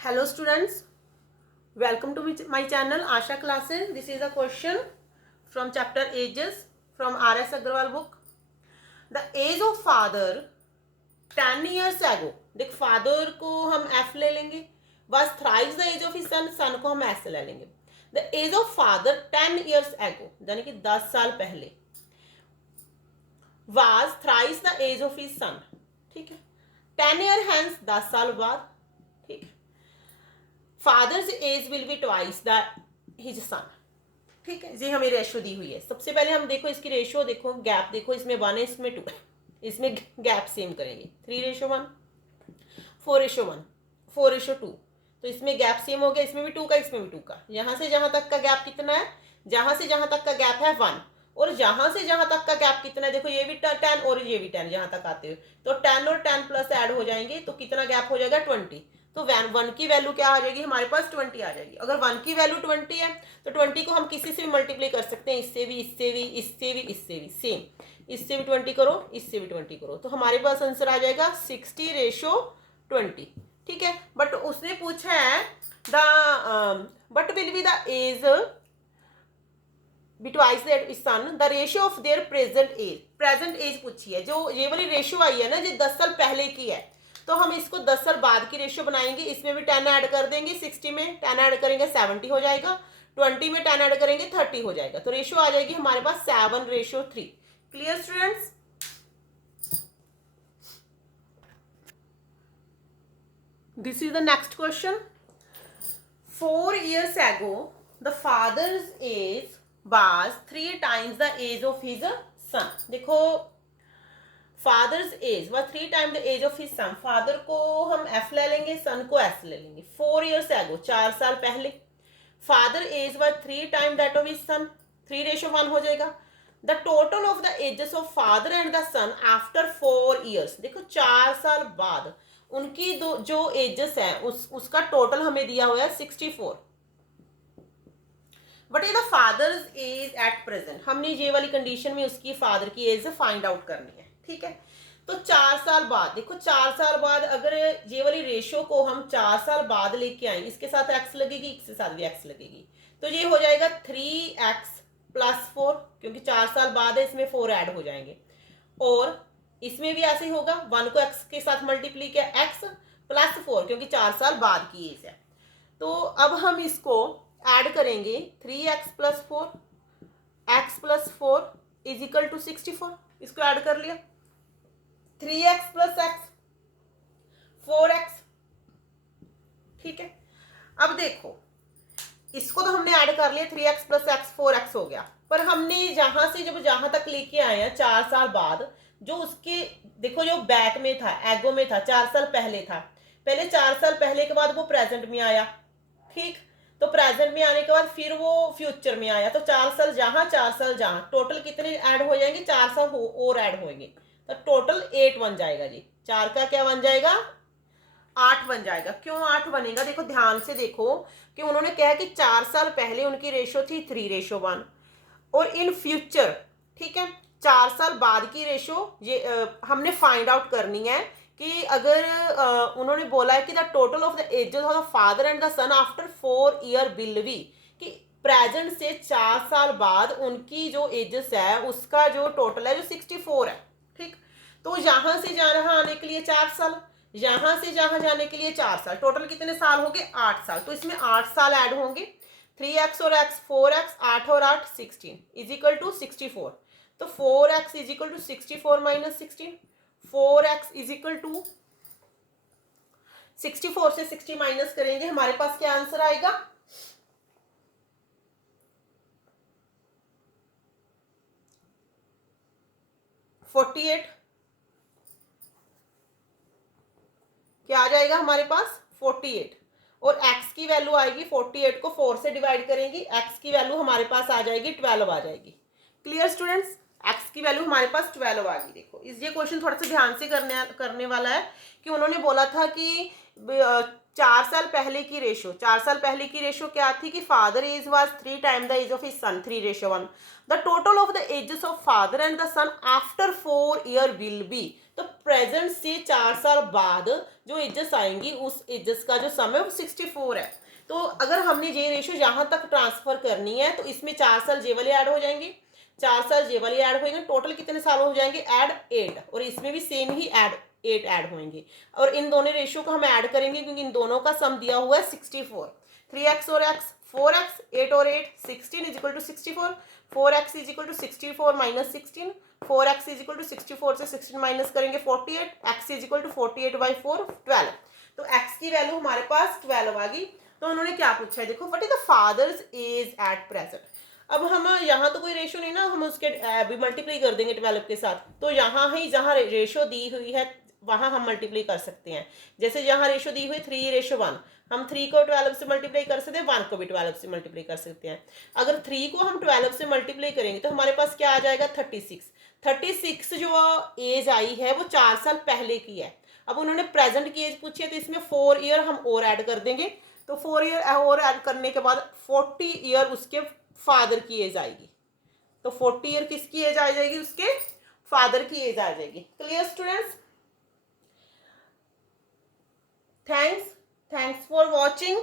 Hello students, welcome to my channel Asha Classes. This is a question from chapter Ages from R.S. Agrawal book. The age of father 10 years ago. देख father को हम F ले लेंगे, was thrice the age of his son, son को हम S ले लेंगे. The age of father 10 years ago यानी कि 10 साल पहले was thrice the age of his son. ठीक है, 10 year hence 10 साल बाद. ठीक है, father's age will be twice the his son. ठीक है जी, हमें रेशो दी हुई है. सबसे पहले हम देखो इसकी रेशो देखो, गैप देखो, इसमें 1 है इसमें 2 है, इसमें गैप सेम करेंगे. 3:1, 4:1, 4:2. तो इसमें गैप सेम हो गया, इसमें भी 2 का इसमें भी 2 का. यहाँ से जहाँ तक का गैप कितना है, जहाँ से जहाँ तक का गैप है 1, और जहाँ से जहाँ तक का गैप कितना है, देखो ये भी 10 और ये भी 10 जहाँ तक आते हो, तो 10 और 10 प्लस ऐड हो जाएंगे तो कितना गैप हो जाएगा 20. तो 1 की वैल्यू क्या आ जाएगी हमारे पास 20 आ जाएगी. अगर 1 की वैल्यू 20 है तो 20 को हम किसी से भी मल्टीप्लाई कर सकते हैं, इससे भी इससे भी इससे भी इससे भी सेम, इससे भी 20 करो इससे भी 20 करो, तो हमारे पास आंसर आ जाएगा 60:20. ठीक है, बट उसने पूछा है the but will be the age bitwise that son the ratio of their present age. Present age पूछी है, जो ये वाली रेशियो आई है ना, जो 10 साल पहले की है, तो हम इसको 10 साल बाद की रेशियो बनाएंगे. इसमें भी 10 ऐड कर देंगे, 60 में 10 ऐड करेंगे 70 हो जाएगा, 20 में 10 ऐड करेंगे 30 हो जाएगा. तो रेशियो आ जाएगी हमारे पास 7:3. Clear students? This is the next question. 4 years ago the father's age was 3 times the age of his son. देखो फादर्स एज व 3 time the age of his son. Father को हम एफ ले लेंगे, सन को एस ले लेंगे. 4 years ago 4 साल पहले. फादर एज व 3 time that of his son, 3:1 हो जाएगा. The total of the ages of father and the son after 4 years. देखो 4 साल बाद उनकी दो जो एजेस है उसका टोटल हमें दिया हुआ है 64. बट ये the father's age at present, हमने ये वाली कंडीशन में उसकी फादर की एज फाइंड आउट करनी है. ठीक है, तो 4 साल बाद, देखो 4 साल बाद अगर ये वाली रेशियो को हम 4 साल बाद लेके आए, इसके साथ एक्स लगेगी, इसके साथ भी एक्स लगेगी, तो ये हो जाएगा 3x+4, क्योंकि 4 साल बाद है, इसमें 4 ऐड हो जाएंगे. और इसमें भी ऐसे ही होगा, 1 को x के साथ मल्टीप्लाई किया, x+4, क्योंकि 4 साल बाद की एज है. तो अब हम इसको ऐड करेंगे, 3x+4, x+4 = 64. इसको ऐड कर लिया, 3x + x 4x. ठीक है, अब देखो इसको तो हमने ऐड कर लिया, 3x + x 4x हो गया. पर हमने जहां से जब जहां तक लेके आए हैं 4 साल बाद, जो उसके देखो जो बैक में था, एगो में था, 4 साल पहले था, पहले 4 साल पहले के बाद वो प्रेजेंट में आया. ठीक, तो प्रेजेंट में आने के बाद फिर वो फ्यूचर में आया, तो 4 साल जहां 4 साल जहां, टोटल कितने ऐड हो जाएंगे, 4 साल और ऐड होंगे, तो टोटल 8 बन जाएगा जी. 4 का क्या बन जाएगा, 8 बन जाएगा. क्यों 8 बनेगा, देखो ध्यान से देखो कि उन्होंने कहा कि 4 साल पहले उनकी रेशो थी 3:1, और इन फ्यूचर, ठीक है, 4 साल बाद की रेशो ये हमने फाइंड आउट करनी है कि अगर उन्होंने बोला है कि the total of the ages of the father and the son after 4 year will be, कि प्रेजेंट से 4 साल बाद उनकी जो एजेस है उसका जो टोटल है जो 64 है. ठीक, तो यहाँ से जहाँ आने के लिए 4 साल, यहाँ से जहाँ जाने के लिए 4 साल, टोटल कितने साल हो गए, 8 साल. तो इसमें 8 साल ऐड होंगे, 3x और x 4x, 8 और 8 16 = 64. तो 4x = 64 - 16, 4x = 64 से 60 माइनस करेंगे, हमारे पास क्या आंसर आएगा, 48. क्या आ जाएगा हमारे पास 48, और x की वैल्यू आएगी 48 को 4 से डिवाइड करेंगे, x की वैल्यू हमारे पास आ जाएगी 12 आ जाएगी. क्लियर स्टूडेंट्स, x की वैल्यू हमारे पास 12 आ गई. देखो ये क्वेश्चन थोड़ा सा ध्यान से करने वाला है कि उन्होंने बोला था कि 4 साल पहले की रेशो, 4 साल पहले की रेशो क्या थी कि father age was 3 time the age of his son, 3:1। The total of the ages of father and the son after 4 year will be, तो प्रेजेंट से 4 साल बाद जो एजेस आएंगी उस एजेस का जो सम है वो 64 है। तो अगर हमने ये रेशो यहाँ तक ट्रांसफर करनी है तो इसमें 4 साल जे वाले ऐड हो जाएंगे, 4 साल जे वाले ऐड होंगे, टोटल कितने साल हो जाएंगे, ऐड 8, और इसमें भी सेम ही ऐड 8 ऐड होंगे। और इन दोनों रेशियो को हम ऐड करेंगे क्योंकि इन दोनों का सम दिया हुआ है 64। 3x और x, 4x, 8 और 8, 16 is equal to 64, 4x is equal to 64 minus 16, 4x is equal to 64 से 16 माइनस करेंगे 48, x इज इक्वल टू 48/4, 12। तो x की वैल्यू हमारे पास 12 आ गई। तो उन्होंने क्या पूछा है, देखो what is the father's age at present. अब हम यहाँ तो कोई रेशो नहीं ना, हम उसके भी मल्टीप्लाई कर देंगे 12 के साथ, तो यहाँ ही जहाँ रेशो दी हुई है वहाँ हम मल्टीप्लाई कर सकते हैं। जैसे यहाँ रेशो दी हुई 3:1, हम 3 को 12 से मल्टीप्लाई कर सकते हैं, 1 को भी 12 से मल्टीप्लाई कर सकते हैं। अगर 3 को हम 12 से मल्टीप्लाई करेंगे तो हमारे पास क्या आ जाएगा, 36। 36 जो एज आई है वो 4 साल पहले की है। अब उन्होंने प्रेजेंट की एज पूछी है तो इसमें 4 ईयर हम और ऐड कर देंगे, तो 4 ईयर और ऐड करने के बाद 40 ईयर उसके फादर की एज आएगी। तो 40 ईयर किसकी एज आ जाएगी, उसके फादर की एज आ जाएगी। Clear students, thanks for watching.